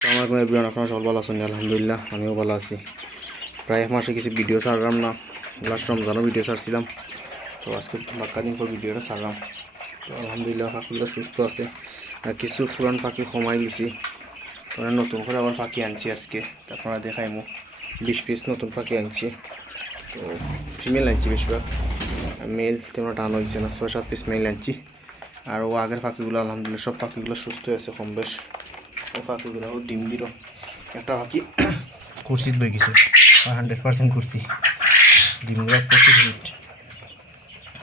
আমার কোনো এভরিওয়ান, আপনারা সবাই ভালো আছেন? আলহামদুলিল্লাহ, আমিও ভালো আছি। প্রায় এক মাসে কিছু ভিডিও ছাড়লাম না। লাস্ট রমজানও ভিডিও ছাড়ছিলাম। তো আজকে বাক্কা দিন পর ভিডিওটা ছাড়লাম। তো আলহামদুলিল্লাহ পাখিগুলো সুস্থ আছে। আর কিছু পুরান পাখি কমাই গেছি মানে নতুন করে আবার পাখি আনছি আজকে। আপনারা দেখাইমু। বিশ পিস নতুন পাখি আনছি। তো ফিমেল আনছি বেশিরভাগ। মেল তেমন টান হয়েছে না। ছয়, সাত পিস মেল আনছি। আর ও আগের পাখিগুলো আলহামদুলিল্লাহ, সব পাখিগুলো সুস্থ আছে কম বেশ। ও ডিম দিল। একটা কুর্সিত বই গেছে হান্ড্রেড পার্সেন্ট কুর্সি। ডিমগুলো পঁচিশ মিনিট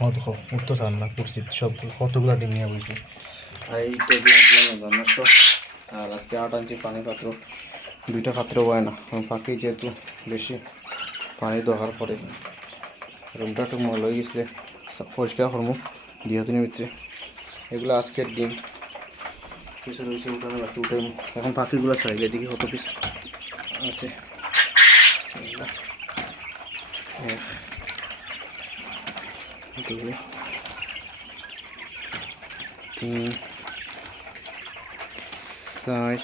ও দেখো উঠতে চান না কুর্সিত। সবগুলো কতগুলো ডিম নিয়ে বইছে। আর এই টেবিল আনছিলাম আর আজকে আট আনছি পানি পাত্র। দুইটা পাত্র হয় না পাখি যেহেতু বেশি পানি দরকার পড়ে। রুমটা একটু মল হয়ে গেছিলে পরিষ্কার করব দিয়ে ভিতরে। এগুলো আজকের ডিম কিছু রয়েছে উঠানো বাকি উঠাই এখন পাখিগুলো ছাড়িলে দেখি কত পিস আছে। দুই, তিন, চার।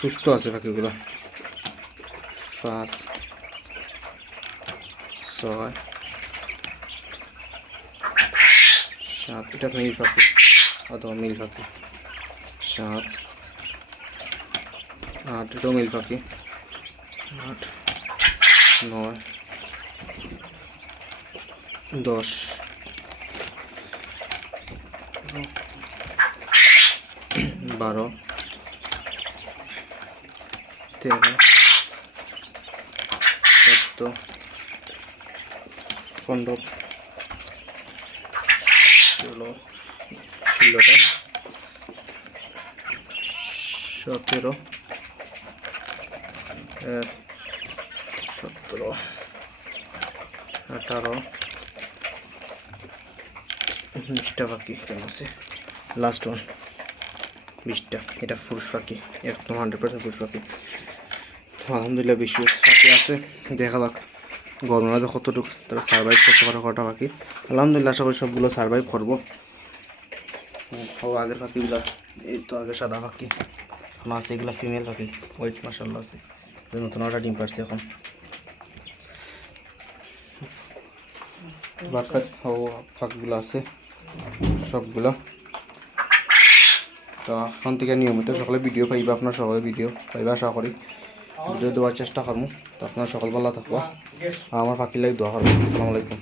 সুস্থ আছে পাখিগুলো পাঁচ, ছয়, সাত। এটা মিল পাখি অথবা মিল পাখি সাত আট মিল পাখি আট নয় দশ। বারো তেরো চোদ্দ পনেরো ষোলো ষোলোটা। সতেরো। এক, সতেরো। আঠারো। বিশটা পাখি কেমন আছে। লাস্ট ওয়ান বিশটা। এটা পুরুষ পাখি একদম হান্ড্রেড পার্সেন্ট পুরুষ পাখি আলহামদুলিল্লাহ বিশ পাখি আছে। দেখা যাক গরমের মাঝে কতটুকু, তারা সার্ভাইভ করতে পারে কটা পাখি আলহামদুলিল্লাহ করি সবগুলো সার্ভাইভ করব। ও আগের পাখিগুলো এই তো আগে সাদা পাখি এখন আছে, এগুলো ফিমেল পাখি ওয়েট মাসাল্লাহ আছে। নতুন একটা ডিম পারছে এখন। পাখিগুলো আছে, সবগুলো। তো এখন থেকে নিয়মিত সকালে ভিডিও পাইবা, আপনার সকালে ভিডিও পাইবা, আশা করি। ভিডিও দেওয়ার চেষ্টা করব। তো আপনার সকালবেলা থাকবা। আর আমার পাখির লাগে দোয়া করব আসসালামু আলাইকুম।